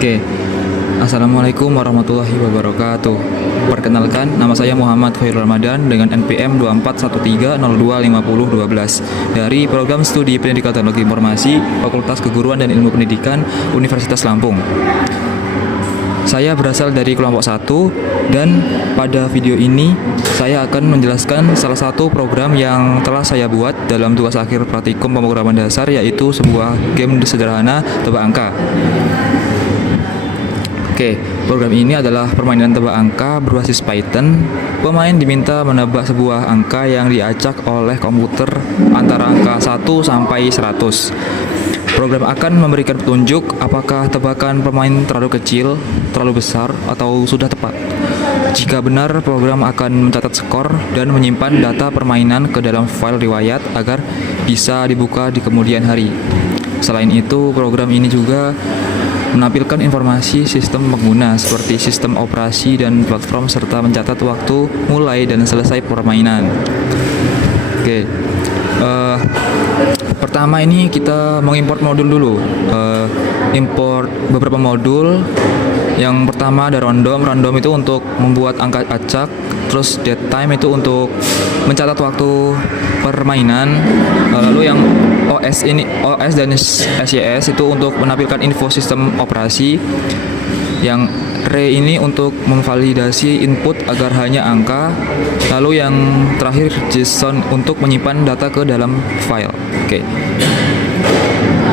Oke, Assalamualaikum warahmatullahi wabarakatuh. Perkenalkan, nama saya Muhammad Khairul Ramadan dengan NPM 2413025012 dari Program Studi Pendidikan Teknologi Informasi Fakultas Keguruan dan Ilmu Pendidikan Universitas Lampung. Saya berasal dari kelompok 1 dan pada video ini saya akan menjelaskan salah satu program yang telah saya buat dalam tugas akhir praktikum pemrograman dasar, yaitu sebuah game sederhana tebak angka. Oke, program ini adalah permainan tebak angka berbasis Python. Pemain diminta menebak sebuah angka yang diacak oleh komputer antara angka 1 sampai 100. Program akan memberikan petunjuk apakah tebakan pemain terlalu kecil, terlalu besar, atau sudah tepat. Jika benar, program akan mencatat skor dan menyimpan data permainan ke dalam file riwayat agar bisa dibuka di kemudian hari. Selain itu, program ini juga menampilkan informasi sistem pengguna seperti sistem operasi dan platform serta mencatat waktu mulai dan selesai permainan. Oke, pertama ini kita mengimport modul dulu. Import beberapa modul. Yang pertama ada random itu untuk membuat angka acak, terus datetime itu untuk mencatat waktu permainan, lalu yang OS dan SYS itu untuk menampilkan info sistem operasi, yang Re ini untuk memvalidasi input agar hanya angka, lalu yang terakhir JSON untuk menyimpan data ke dalam file. Oke.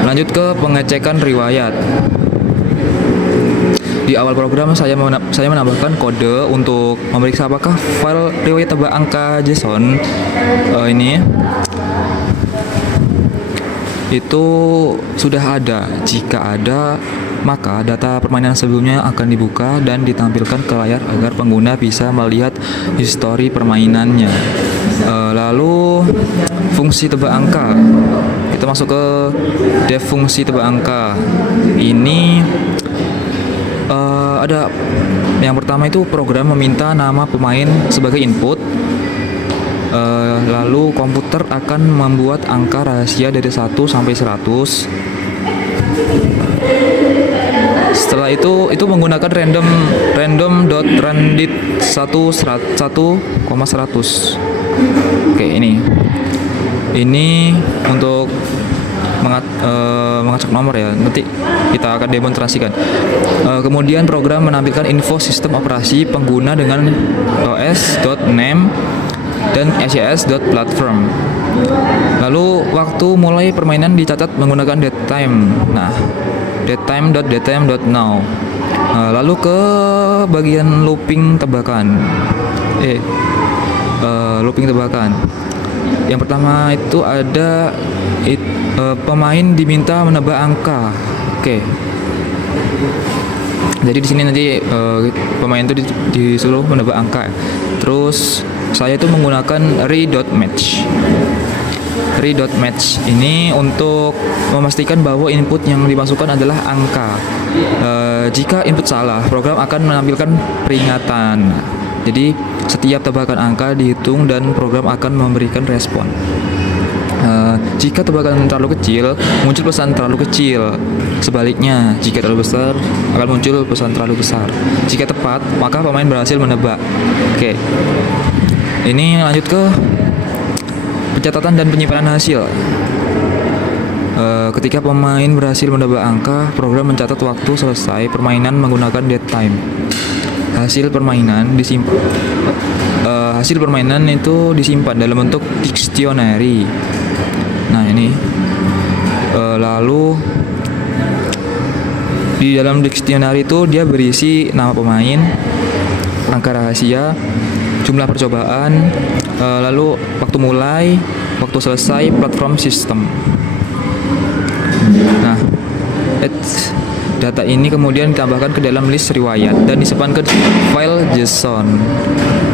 Lanjut ke pengecekan riwayat. Di awal program saya menambahkan kode untuk memeriksa apakah file riwayat tebak angka JSON ini itu sudah ada. Jika ada, maka data permainan sebelumnya akan dibuka dan ditampilkan ke layar agar pengguna bisa melihat histori permainannya. Lalu fungsi tebak angka. Kita masuk ke def fungsi tebak angka. Ini ada yang pertama itu program meminta nama pemain sebagai input, lalu komputer akan membuat angka rahasia dari 1 sampai 100. Setelah itu menggunakan random.randit 1,100. Oke, ini untuk mengacak nomor ya, nanti kita akan demonstrasikan. Kemudian program menampilkan info sistem operasi pengguna dengan os.name dan sys.platform. Lalu waktu mulai permainan dicatat menggunakan datetime. Nah, datetime.datetime.now. Lalu ke bagian looping tebakan. Looping tebakan. Yang pertama itu ada pemain diminta menebak angka. Oke. Jadi di sini nanti pemain itu disuruh menebak angka. Terus saya itu menggunakan re.match. Re.match ini untuk memastikan bahwa input yang dimasukkan adalah angka. Jika input salah, program akan menampilkan peringatan. Jadi setiap tebakan angka dihitung dan program akan memberikan respon. Jika tebakan terlalu kecil, muncul pesan terlalu kecil. Sebaliknya, jika terlalu besar, akan muncul pesan terlalu besar. Jika tepat, maka pemain berhasil menebak. Oke. Ini lanjut ke pencatatan dan penyimpanan hasil. Ketika pemain berhasil menebak angka, program mencatat waktu selesai permainan menggunakan datetime. Hasil permainan itu disimpan dalam bentuk dictionary. Nah, ini lalu di dalam dictionary itu dia berisi nama pemain, angka rahasia, jumlah percobaan, lalu waktu mulai, waktu selesai, platform sistem. Nah, data ini kemudian ditambahkan ke dalam list riwayat dan disimpan ke file JSON.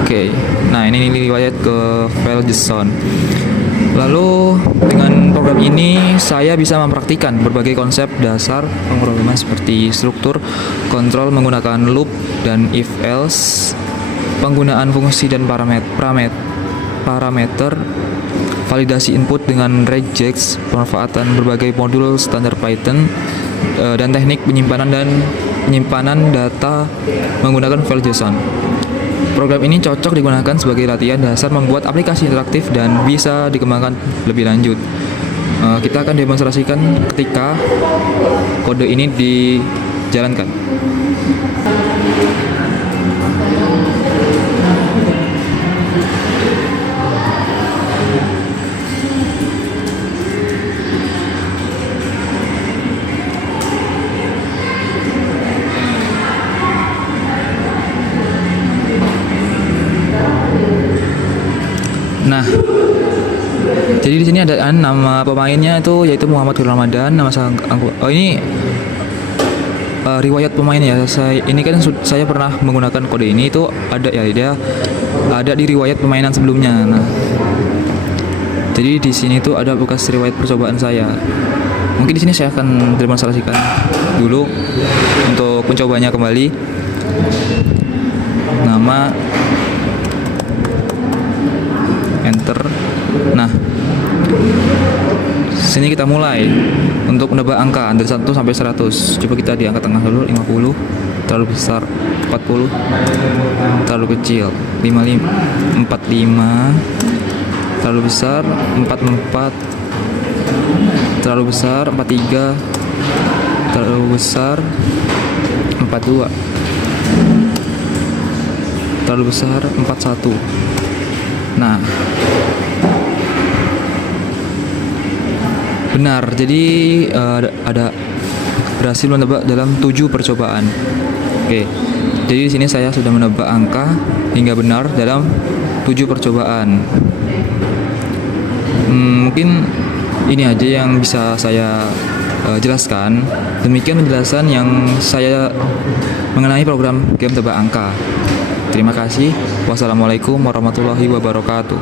Oke. Nah, ini riwayat ke file JSON. Lalu dengan program ini saya bisa mempraktikkan berbagai konsep dasar pemrograman seperti struktur, kontrol menggunakan loop dan if else, penggunaan fungsi dan parameter, validasi input dengan regex, pemanfaatan berbagai modul standar Python, dan teknik penyimpanan dan penyimpanan data menggunakan file JSON. Program ini cocok digunakan sebagai latihan dasar membuat aplikasi interaktif dan bisa dikembangkan lebih lanjut. Kita akan demonstrasikan ketika kode ini dijalankan. Nah, jadi di sini ada nama pemainnya itu yaitu Muhammad Hur Ramadan, nama oh ini riwayat pemain ya. Ini kan saya pernah menggunakan kode ini itu ada ya, dia ada di riwayat permainan sebelumnya. Nah, jadi di sini tuh ada bekas riwayat percobaan saya. Mungkin di sini saya akan demonstrasikan dulu untuk mencobanya kembali. Nama, enter. Nah, sini kita mulai untuk menebak angka dari 1 sampai 100. Coba kita di angka tengah dulu, 50, terlalu besar 40, terlalu kecil 45, terlalu besar 44, terlalu besar 43, terlalu besar 42, terlalu besar 41. Nah, benar. Jadi ada berhasil menebak dalam 7 percobaan. Oke. Jadi di sini saya sudah menebak angka hingga benar dalam 7 percobaan. Mungkin ini aja yang bisa saya jelaskan. Demikian penjelasan yang saya mengenai program game tebak angka. Terima kasih. Wassalamualaikum warahmatullahi wabarakatuh.